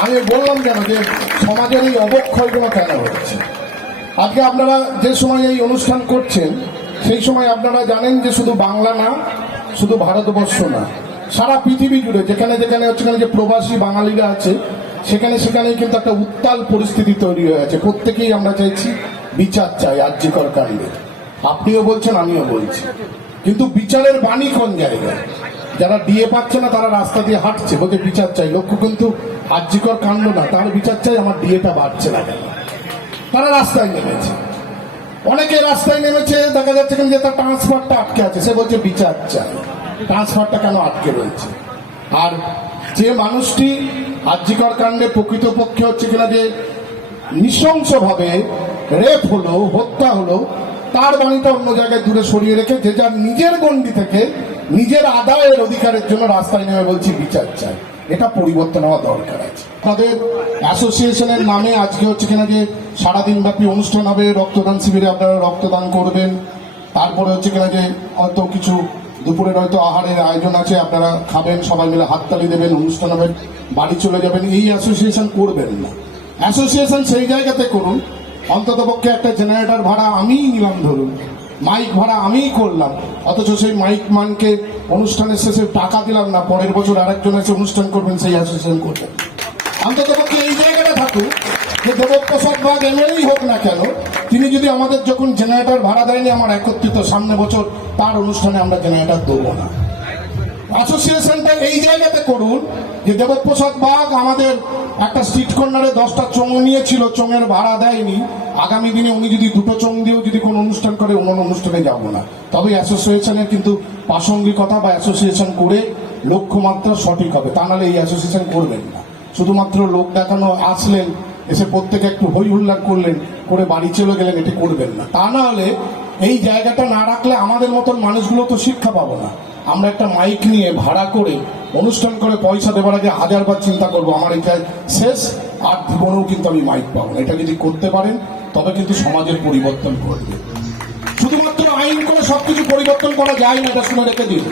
আমি বললাম কেন যে সমাজের এই অবক্ষয়গুলো কেন হচ্ছে? আজকে আপনারা যে সময় এই অনুষ্ঠান করছেন, সেই সময় আপনারা জানেন যে শুধু বাংলা না, শুধু ভারতবর্ষ না, সারা পৃথিবী জুড়ে, যেখানে যেখানে হচ্ছে যে প্রবাসী বাঙালিরা আছে, সেখানে সেখানেই কিন্তু একটা উত্তাল পরিস্থিতি তৈরি হয়ে আছে। প্রত্যেকেই আমরা চাইছি বিচার চাই আর্যিকর কাণ্ডে। আপনিও বলছেন, আমিও বলছি। কিন্তু বিচারের বাণী কোন জায়গায়? যারা ডিএ পাচ্ছে না, তারা রাস্তা দিয়ে হাঁটছে। বলছে, বিচার চাই। লক্ষ্য কিন্তু আর্যিকর কাণ্ড না। তার বিচার চাই, আমার ডিএটা বাড়ছে না কেন? তারা রাস্তায় নেমেছে। অনেকে রাস্তায় নেমেছে, দেখা যাচ্ছে কিন্তু যে তার ট্রান্সফারটা আটকে আছে। সে বলছে, বিচার চাই। ট্রান্সফারটা কেন আটকে রয়েছে? আর যে মানুষটি আর্যিকর কাণ্ডে প্রকৃতপক্ষে হচ্ছে কিনা যে নৃশংসভাবে রেপ হলো, হত্যা হলো, তার বাণীটা অন্য জায়গায় দূরে সরিয়ে রেখে যে যার নিজের গণ্ডি থেকে নিজের আদায়ের অধিকারের জন্য রাস্তায় নেমে বলছি, বিচার চাই। এটা পরিবর্তন হওয়া দরকার আছে। তাদের অ্যাসোসিয়েশনের নামে আজকে হচ্ছে কিনা যে সারাদিন ব্যাপী অনুষ্ঠান হবে, রক্তদান শিবিরে আপনারা রক্তদান করবেন। তারপরে হচ্ছে কিনা যে হয়তো কিছু দুপুরের হয়তো আহারের আয়োজন আছে, আপনারা খাবেন, সবাই মিলে হাততালি দেবেন, অনুষ্ঠান হবেন বাড়ি চলে যাবেন। এই অ্যাসোসিয়েশন করবেন না। অ্যাসোসিয়েশন সেই জায়গাতে করুন। অন্তত পক্ষে একটা জেনারেটর ভাড়া আমিই নিলাম ধরুন। মাইক ভাড়া আমিই করলাম। অথচ সেই মাইক মানকে অনুষ্ঠানের শেষে টাকা দিলাম না, পরের বছর আরেকজন এসে অনুষ্ঠান করবেন, সেই অ্যাসোসিয়েশন করবেন অন্তত পক্ষে এই জায়গাটা থাকুক, যে দেবপ্রসাদ বাগ এমএলএই হোক না কেন, তিনি যদি আমাদের যখন জেনারেটর ভাড়া দেয়নি, আমার একত্রিত সামনে বছর তার অনুষ্ঠানে আমরা জেনারেটর দেবো না। অ্যাসোসিয়েশনটা এই জায়গাতে করুন যে দেবপ্রসাদ বাগ আমাদের একটা স্ট্রিট কর্নারে দশটা চোঙ নিয়েছিল, চোঙের ভাড়া দেয়নি। আগামী দিনে উনি যদি দুটো চোঙ দিয়েও যদি কোনো অনুষ্ঠান করে অন্য অনুষ্ঠানে যাব না। তবে অ্যাসোসিয়েশনের কিন্তু প্রাসঙ্গিকতা বা অ্যাসোসিয়েশন করে লক্ষ্যমাত্রা সঠিক হবে। তা নাহলে এই অ্যাসোসিয়েশন করবেন না। শুধুমাত্র লোক দেখানো আসলেন, এসে প্রত্যেকে একটু হই হুল্লার করলেন, করে বাড়ি চলে গেলেন, এটি করবেন না। তা না হলে এই জায়গাটা না রাখলে আমাদের মতন মানুষগুলো তো শিক্ষা পাবো না। আমরা একটা মাইক নিয়ে ভাড়া করে অনুষ্ঠান করে পয়সা দেবার আগে হাজারবার চিন্তা করব, আমার এটা শেষ, আর জীবনেও কিন্তু আমি মাইক পাবো এটা যদি করতে পারেন, তবে কিন্তু সমাজের পরিবর্তন করবে শুধুমাত্র আইন করে সবকিছু পরিবর্তন করা যায় না, এটা শুনে রেখে দিন।